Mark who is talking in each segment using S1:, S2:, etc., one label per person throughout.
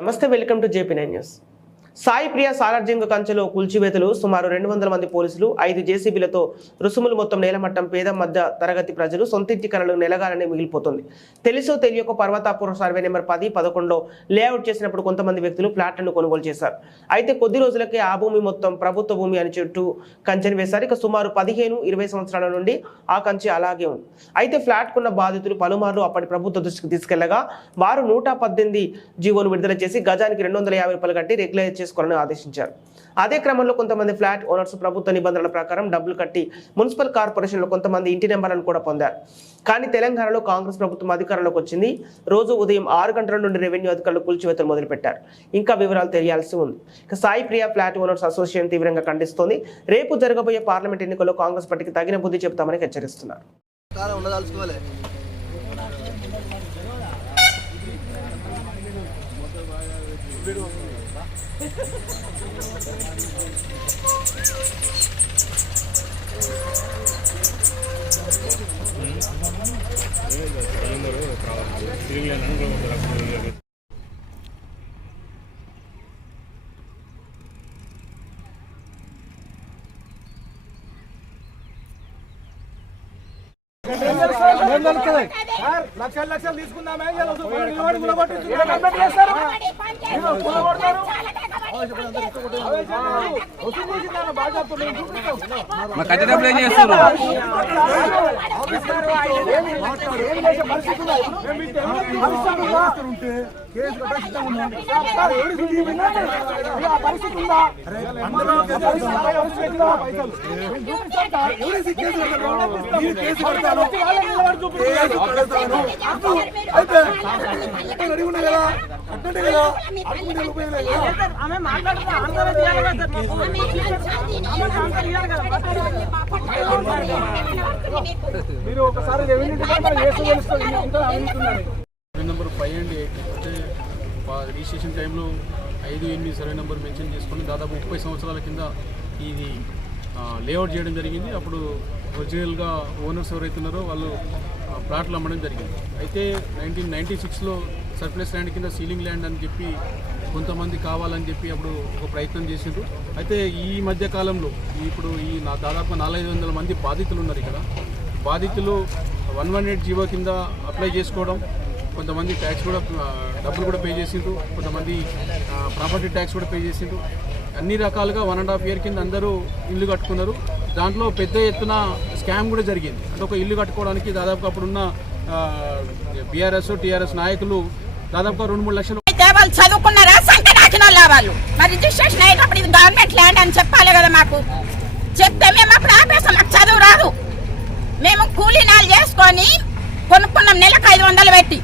S1: నమస్తే welcome to JP nine news Sai ప్రియ సాలార్జింగ్ కంచెలో కూల్చివేతలు సుమారు రెండు వందల మంది పోలీసులు ఐదు జేసీబీలతో రుసుములు మొత్తం నేలమట్టం పేద మధ్య తరగతి ప్రజలు సొంతింటి కళలు నెలగాలని మిగిలిపోతుంది. తెలుసో తెలియక పర్వతాపురం సర్వే నెంబర్ పది పదకొండులో లేఅవుట్ చేసినప్పుడు కొంతమంది వ్యక్తులు ఫ్లాట్లను కొనుగోలు చేశారు. అయితే కొద్ది రోజులకే ఆ భూమి మొత్తం ప్రభుత్వ భూమి అని చుట్టూ కంచెను వేశారు. ఇక సుమారు పదిహేను ఇరవై సంవత్సరాల నుండి ఆ కంచె అలాగే ఉంది. అయితే ఫ్లాట్ కొన్న బాధితులు పలుమార్లు అప్పటి ప్రభుత్వ దృష్టికి తీసుకెళ్ళగా వారు నూట పద్దెనిమిది జీవోను విడుదల చేసి గజానికి రెండు వందల యాభై రూపాయలు కట్టి రెగ్యులైజ్ చేసుకోవాలని ఆదేశించారు. అదే క్రమంలో కొంతమంది ఫ్లాట్ ఓనర్స్ ప్రభుత్వ నిబంధనల ప్రకారం డబ్బులు కట్టి మున్సిపల్ కార్పొరేషన్లో కొంతమంది ఇంటి నెంబర్లను కూడా పొందారు. కానీ తెలంగాణలో కాంగ్రెస్ ప్రభుత్వం అధికారంలోకి వచ్చింది. రోజు ఉదయం ఆరు గంటల నుండి రెవెన్యూ అధికారులు కూల్చివేతలు మొదలుపెట్టారు. ఇంకా వివరాలు తెలియాల్సి ఉంది. ఇక Sai Priya flat owners association తీవ్రంగా ఖండిస్తోంది. రేపు జరగబోయే పార్లమెంట్ ఎన్నికల్లో కాంగ్రెస్ పార్టీకి తగిన బుద్ధి చెబుతామని హెచ్చరిస్తున్నారు.
S2: 음? 음?
S3: లక్షలు లక్షలు తీసుకుందామే నిలబడి నిలబడి మరి కూలగొడతారు.
S4: డబ్బులు ఏం
S3: చేస్తారు మీకు అయితే ఉన్నాయి కదా అట్టే కదా అడుగుంటే ఉపయోగం మీరు ఒకసారి రెవెన్యూ డిపార్ట్మెంట్ చేస్తూ తెలుస్తుంది
S5: నెంబర్ ఫైవ్ అండ్ ఎయిట్ అంటే రిజిస్ట్రేషన్ టైంలో ఐదు ఎనిమిది సర్వే నెంబర్ మెన్షన్ చేసుకొని దాదాపు ముప్పై సంవత్సరాల కింద ఇది లేఅవుట్ చేయడం జరిగింది అప్పుడు ఒరిజినల్గా ఓనర్స్ ఎవరైతున్నారో వాళ్ళు ప్లాట్లు అమ్మడం జరిగింది. అయితే నైన్టీన్ నైంటీ సిక్స్లో సర్ప్లస్ ల్యాండ్ కింద సీలింగ్ ల్యాండ్ అని చెప్పి కొంతమంది కావాలని చెప్పి అప్పుడు ఒక ప్రయత్నం చేసిండ్రు. అయితే ఈ మధ్య కాలంలో ఇప్పుడు ఈ నా దాదాపు నాలుగైదు వందల మంది బాధితులు ఉన్నారు ఇక్కడ. బాధితులు వన్ వన్ ఎయిట్ జీవో కింద అప్లై చేసుకోవడం కొంతమంది ట్యాక్స్ కూడా డబ్బులు కూడా పే చేసిండ్రు కొంతమంది ప్రాపర్టీ ట్యాక్స్ కూడా పే చేసిండ్రు. అన్ని రకాలుగా వన్ అండ్ హాఫ్ ఇయర్ కింద అందరూ ఇల్లు కట్టుకున్నారు. దాంట్లో పెద్ద ఎత్తున స్కామ్ కూడా జరిగింది. అంటే ఒక ఇల్లు కట్టుకోవడానికి దాదాపు అప్పుడున్న బీఆర్ఎస్ టీఆర్ఎస్ నాయకులు దాదాపుగా రెండు మూడు లక్షలు
S6: వాళ్ళు చదువుకున్నారా? సంఖ్య రాసిన వాళ్ళు. మరి రిజిస్ట్రేషన్ అయినప్పుడు ఇది గవర్నమెంట్ ల్యాండ్ అని చెప్పాలి కదా మాకు. చెప్తే మేము అప్పుడు ఆపేస్తాం. మాకు చదువు రాదు. మేము కూలీనాలు చేసుకొని కొనుక్కున్నాం నెలకు ఐదు వందలు పెట్టి.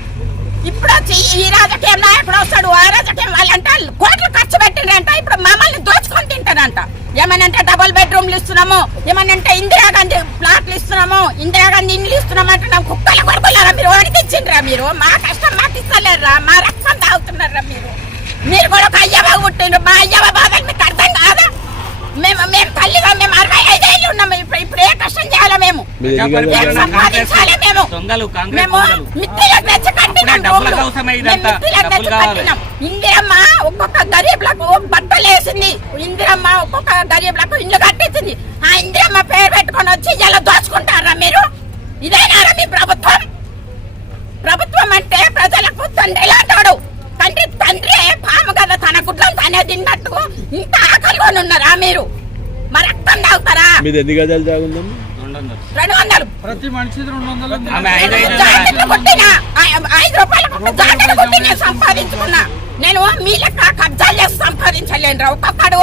S6: ఇప్పుడు వచ్చి ఈ రాజకీయం నాయకుడు వస్తాడు. ఆ రాజకీయం వాళ్ళంట కోట్లు ఖర్చు పెట్టిండ్రంట. ఇప్పుడు మమ్మల్ని దోచుకొని తింటారంట. ఏమనంటే డబుల్ బెడ్రూమ్లు ఇస్తున్నాము ఏమనంటే ఇందిరాగాంధీ ప్లాట్లు ఇస్తున్నాము ఇందిరాగాంధీ ఇండ్లు ఇస్తున్నాము అంటున్నాం. కుక్కల కొడుకులారా మీరు? వాడికి ఇచ్చిండ్రా మీరు? మా కష్టం మాకు ఇస్తలేరురా మా రక్తం తాగుతున్నారా మీరు. మీరు కూడా ఒక అయ్యవ పుట్టిండ్రు. మా అయ్యవ బాధలు మీకు అర్థం కాదా? మేము మేము తల్లిగా మేము అరవై ఐదేళ్ళు ఉన్నాము. ఇప్పుడు ఇప్పుడు ఏ కష్టం చేయాలి మేము? సంపాదించాలి మేము?
S4: దొంగలు కాంగ్రెస్
S6: మేము తెచ్చి కట్టినాం. కట్టినాం. ఇందిరమ్మ ఒక్కొక్క గరీబ్లకు బట్టలు ఇందిరమ్మ ఒక్కొక్క గరీబ్లకు ఇల్లు కట్టించింది. ఆ ఇందిరమ్మ పేరు పెట్టుకొని వచ్చి ఇలా దోచుకుంటారా మీరు? ఇదేనారా మీ ప్రభుత్వం? ప్రభుత్వం అంటే ప్రజలకు తండ్రి లాంటాడు. తండ్రి తండ్రి పాము కదా తన గుడ్లను తనే తిన్నట్టు. ఇంత ఆకలిగా ఉన్నారా మీరు? మరి రక్తం తాగుతారా? రెండు వందలు.
S5: ప్రతి రెండు వందలు
S4: ఐదు
S6: కుట్టి నేను సంపాదించుకున్నా. నేను మీ లెక్క కబ్జాలు చేసి సంపాదించలేను రా. ఒక్కొక్కడు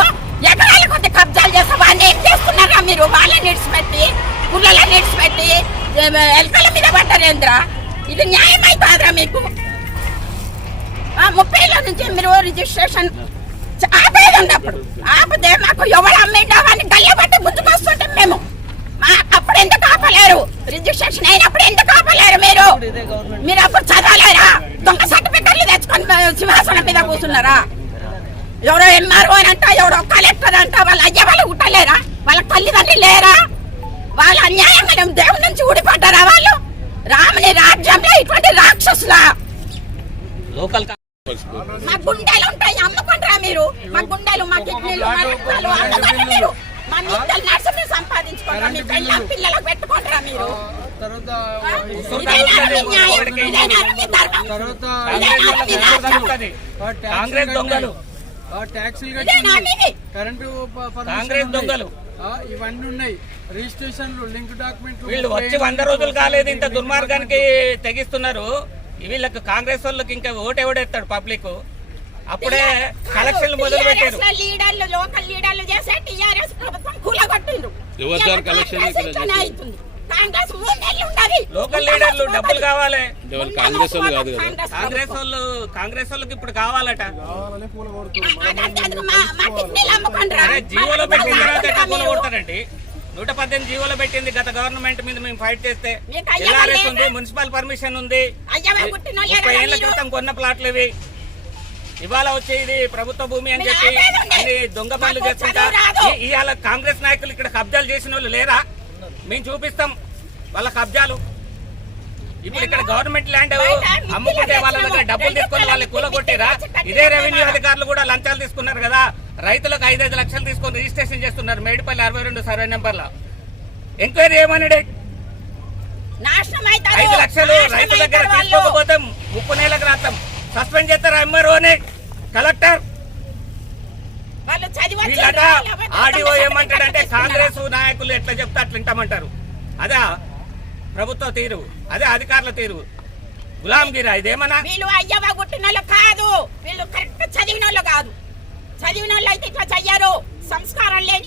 S6: ఎకరాల కొద్ది కబ్జాలు చేస్తే వాళ్ళు ఏం చేస్తున్నారా మీరు? వాళ్ళని నిడిచిపెట్టి పుల్లలని నిడిచిపెట్టి ఎలకల మీద పడ్డారేంద్రా? ఇది న్యాయం అవుతుందిరా మీకు. ఆ, ముప్పై ఏళ్ళ నుంచి మీరు రిజిస్ట్రేషన్ ఆపేది ఉంది అప్పుడు ఆపితే మాకు ఎవరు అమ్మిండో? అని గల్లి బట్టి గుర్తుకొస్తుంటాం మేము. అప్పుడు ఎందుకు ఆపలేరు? రిజిస్ట్రేషన్ అయినప్పుడు ఎందుకు ఆపలేరు మీరు? మీరు అప్పుడు చదవలేరా? దొంగ సర్టిఫికెట్లు తెచ్చుకొని సింహాసనం మీద కూర్చున్నారా? ఎవరో ఎంఆర్ఓ అంట ఎవరో కలెక్టర్ అంట వాళ్ళ అయ్య వాళ్ళు కుట్టలేరా వాళ్ళ తల్లిదండ్రులు లేరా? వాళ్ళ అన్యాయంగా దేవుడి నుంచి ఊడిపడ్డారా వాళ్ళు? రాముని రాజ్యంలో ఇటువంటి రాక్షసులా?
S4: లోకల్
S6: మా గుండెలు ఉంటాయి అమ్ముకుంటారా మీరు? మా గుండెలు మా కిడ్నీలు మా రక్తాలు అమ్ముకుంటారా మీరు? మా నర్సుని పిల్లలకు పెట్టుకుంటారా మీరు?
S4: కాంగ్రెస్ దొంగలు?
S5: కరెంటు
S4: కాంగ్రెస్
S5: ఇవన్నీ ఉన్నాయి. రిజిస్ట్రేషన్లు లింక్ డాక్యుమెంట్లు
S4: వీళ్ళు వచ్చి వంద రోజులు కాలేదు ఇంత దుర్మార్గానికి తెగిస్తున్నారు. వీళ్ళకి కాంగ్రెస్ వాళ్ళకి ఇంకా ఓటు ఎవడెత్తాడు పబ్లిక్? అప్పుడే కలెక్షన్లు మొదలు పెట్టారు
S6: లీడర్లు లోకల్ లీడర్లు చేసే కూలగొట్టిండ్రు
S2: ఎవరు సార్ కలెక్షన్
S6: కాంగ్రెస్
S4: లోకల్ లీడర్లు డబ్బులు కావాలి.
S2: కాంగ్రెస్ వాళ్ళు కాదు కదా.
S4: కాంగ్రెస్ వాళ్ళు కాంగ్రెస్ వాళ్ళకి ఇప్పుడు కావాలట? అరే జీవోలో పెట్టిన తర్వాత
S6: మీరు?
S4: కొడతారండి నూట పద్దెనిమిది జీవోలో పెట్టింది గత గవర్నమెంట్ మీద మేము ఫైట్ చేస్తే. ఎల్ఆర్ఎస్? ఉంది మున్సిపల్ పర్మిషన్ ఉంది. ముప్పై
S6: ఏళ్ళ.
S4: క్రితం కొన్న ప్లాట్లు ఇవి. ఇవాళ వచ్చే ఇది ప్రభుత్వ భూమి అని చెప్పి. అన్ని దొంగ పనులు
S6: మాకు
S4: చేస్తుంటా
S6: చదువు రాదు.
S4: ఈ- ఇవాళ కాంగ్రెస్ నాయకులు ఇక్కడ కబ్జాలు చేసిన వాళ్ళు లేరా మేము చూపిస్తాం వాళ్ళ కబ్జాలు ఇప్పుడు ఇక్కడ గవర్నమెంట్ ల్యాండ్ అమ్ముకుంటే వాళ్ళ దగ్గర డబ్బులు తీసుకొని వాళ్ళు కూలగొట్టిరా ఇదే రెవెన్యూ. అధికారులు కూడా లంచాలు తీసుకున్నారు కదా రైతులకు ఐదైదు లక్షలు తీసుకొని రిజిస్ట్రేషన్ చేస్తున్నారు మేడిపల్లి అరవై రెండు సర్వే నెంబర్లో ఎంక్వైరీ ఏమన్నాడు. ఐదు లక్షలు రైతు దగ్గర. తీసుకోకపోతే ముప్పు రాస్తాం సస్పెండ్ చేస్తారు ఎంఆర్ఓని కలెక్టర్. వీళ్ళట ఏమంటాడంటే
S6: సర్టిఫికెట్
S4: కాంగ్రెస్ నాయకులు ఎట్లా చెప్తే అట్లా వింటామంటారు. అదే ప్రభుత్వ తీరు. అదే అధికారుల తీరు. గులాంగిరా ఇదేమన్నా?
S6: వీళ్ళు అయ్యవ గుట్టిన కాదు. వీళ్ళు కరెక్ట్ చదివిన వాళ్ళు కాదు. చదివిన అయితే ఇట్లా చెయ్యరు. సంస్కారం లేదు